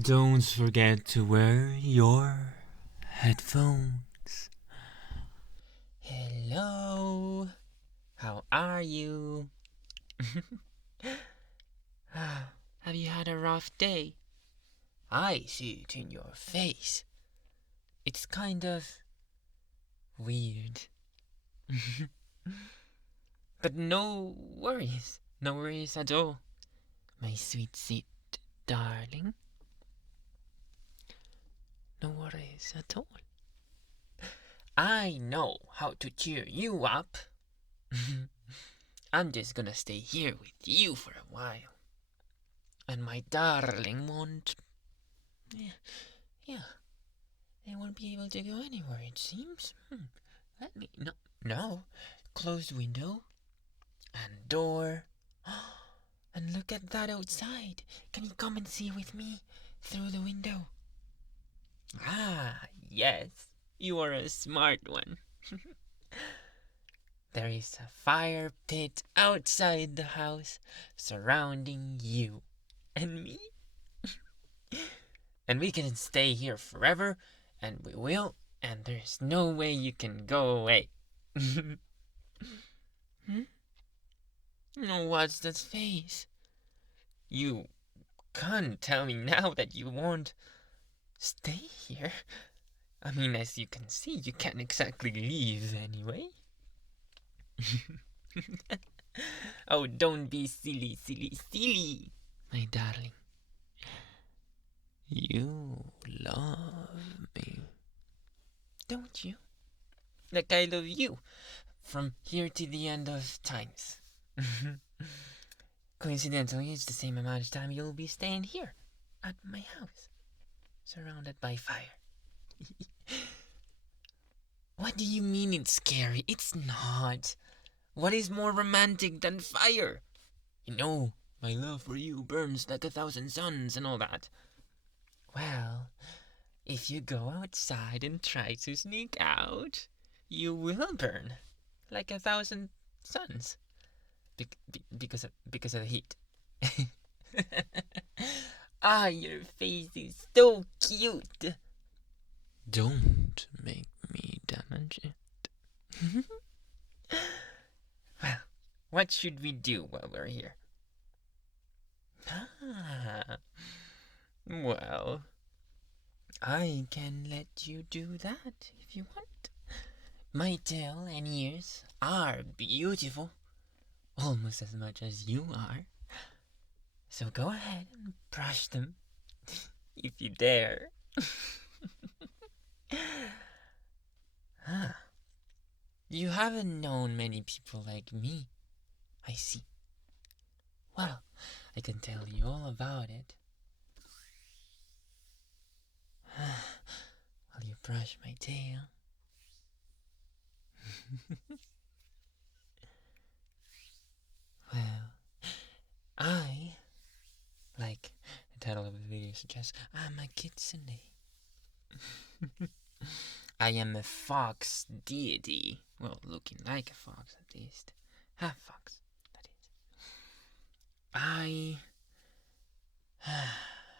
Don't forget to wear your headphones. Hello, how are you? Have you had a rough day? I see it in your face. It's kind of weird. But no worries at all, my sweet darling. No worries at all. I know how to cheer you up. I'm just gonna stay here with you for a while. And my darling won't... Yeah. They won't be able to go anywhere, it seems. Let me... No. Closed window. And door. And look at that outside. Can you come and see with me through the window? Ah, yes. You are a smart one. There is a fire pit outside the house surrounding you and me. And we can stay here forever, and we will, and there's no way you can go away. No, what's that face? You can't tell me now that you won't stay here. I mean, as you can see, you can't exactly leave anyway. Oh, don't be silly, my darling. You love me, don't you? Like I love you, from here to the end of times. Coincidentally, it's the same amount of time you'll be staying here, at my house, surrounded by fire. What do you mean it's scary? It's not. What is more romantic than fire? You know, my love for you burns like 1,000 suns and all that. Well, if you go outside and try to sneak out, you will burn like 1,000 suns because of the heat. Ah, your face is so cute. Don't make me damage it. Well, what should we do while we're here? Well, I can let you do that if you want. My tail and ears are beautiful, almost as much as you are. So go ahead and brush them, if you dare. You haven't known many people like me, I see. Well, I can tell you all about it. While you brush my tail. Well, I, like the title of the video suggests, I'm a kitsune. I am a fox deity. Well, looking like a fox at least. Half fox, that is. I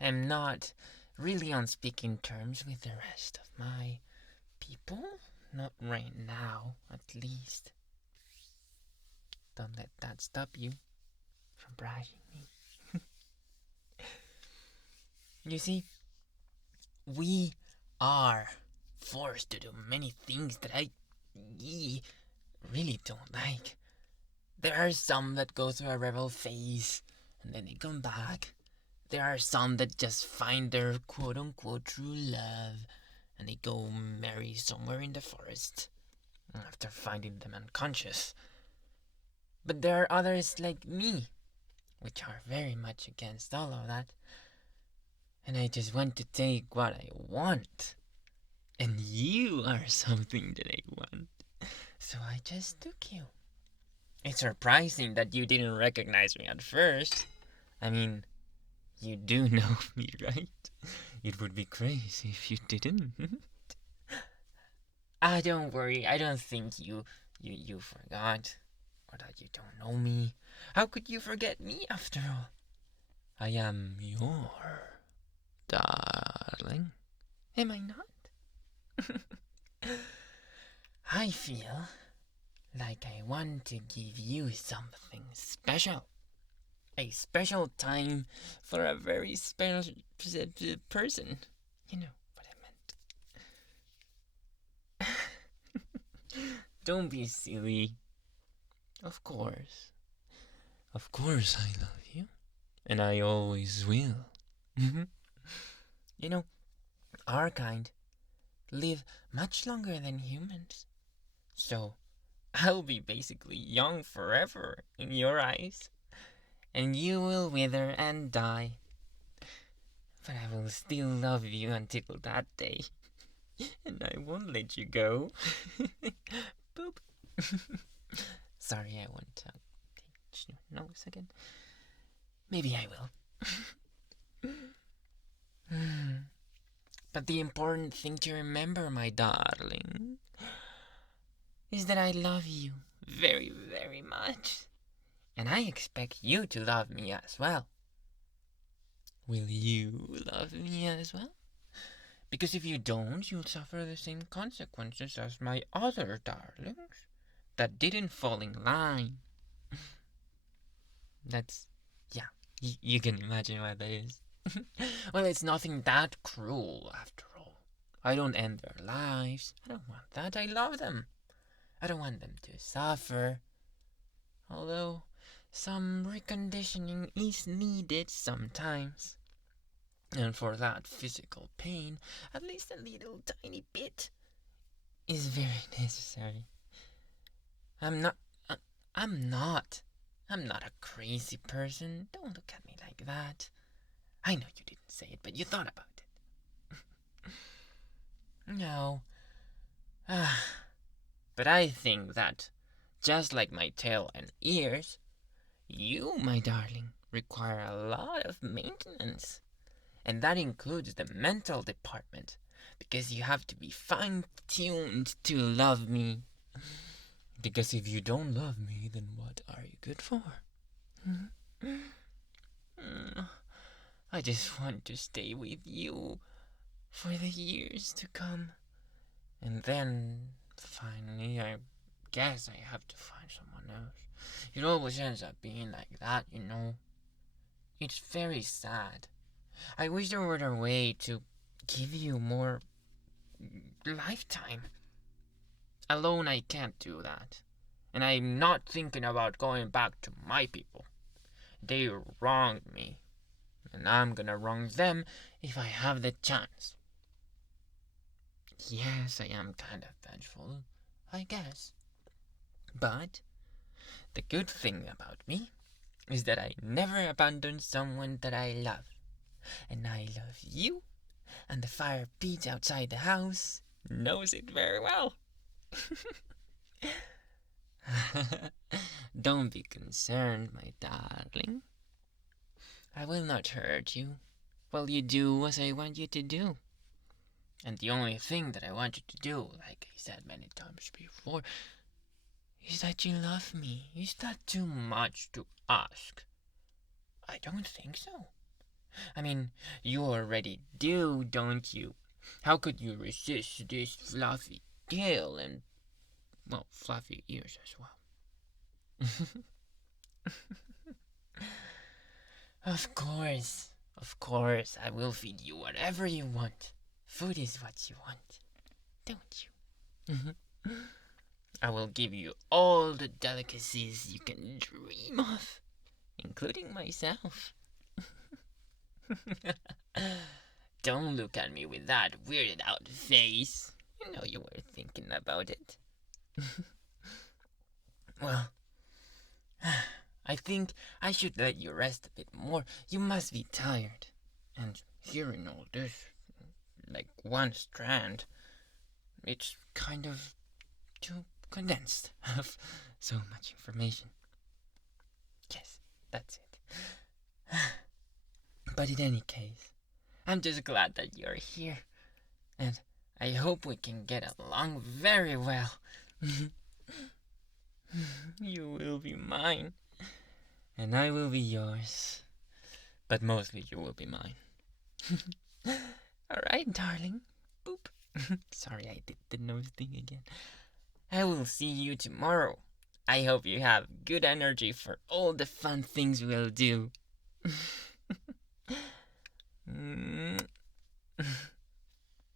am not really on speaking terms with the rest of my people. Not right now, at least. Don't let that stop you from brushing me. You see, we are forced to do many things that I really don't like. There are some that go through a rebel phase and then they come back. There are some that just find their quote-unquote true love and they go marry somewhere in the forest after finding them unconscious. But there are others like me, which are very much against all of that. And I just want to take what I want. And you are something that I want. So I just took you. It's surprising that you didn't recognize me at first. I mean, you do know me, right? It would be crazy if you didn't. Don't worry. I don't think you forgot. Or that you don't know me. How could you forget me after all? I am your darling. Am I not? I feel like I want to give you something special. A special time for a very special person. You know what I meant. Don't be silly. Of course. Of course I love you, and I always will. You know, our kind live much longer than humans. So, I'll be basically young forever in your eyes. And you will wither and die. But I will still love you until that day. And I won't let you go. Boop. Sorry, I won't touch your nose again. Maybe I will. But the important thing to remember, my darling, is that I love you very, very much. And I expect you to love me as well. Will you love me as well? Because if you don't, you'll suffer the same consequences as my other darlings that didn't fall in line. That's, yeah, you can imagine what that is. Well, it's nothing that cruel, after all. I don't end their lives. I don't want that. I love them. I don't want them to suffer. Although, some reconditioning is needed sometimes. And for that physical pain, at least a little tiny bit is very necessary. I'm not a crazy person. Don't look at me like that. I know you didn't say it, but you thought about it. No. But I think that, just like my tail and ears, you, my darling, require a lot of maintenance. And that includes the mental department, because you have to be fine-tuned to love me. Because if you don't love me, then what are you good for? I just want to stay with you for the years to come. And then, finally, I guess I have to find someone else. It always ends up being like that, you know. It's very sad. I wish there were a way to give you more lifetime. Alone, I can't do that. And I'm not thinking about going back to my people. They wronged me. And I'm gonna wrong them if I have the chance. Yes, I am kind of vengeful, I guess. But the good thing about me is that I never abandon someone that I love. And I love you, and the fire pit outside the house knows it very well. Don't be concerned, my darling. I will not hurt you while you do as I want you to do. And the only thing that I want you to do, like I said many times before, is that you love me. Is that too much to ask? I don't think so. I mean, you already do, don't you? How could you resist this fluffy tail and, well, fluffy ears as well? Of course, I will feed you whatever you want. Food is what you want, don't you? I will give you all the delicacies you can dream of, including myself. Don't look at me with that weirded out face. You know you were thinking about it. Well, I think I should let you rest a bit more. You must be tired. And hearing all this, like one strand, it's kind of too condensed of so much information. Yes, that's it. But in any case, I'm just glad that you're here. And I hope we can get along very well. You will be mine. And I will be yours. But mostly you will be mine. Alright, darling. Sorry, I did the nose thing again. I will see you tomorrow. I hope you have good energy for all the fun things we'll do.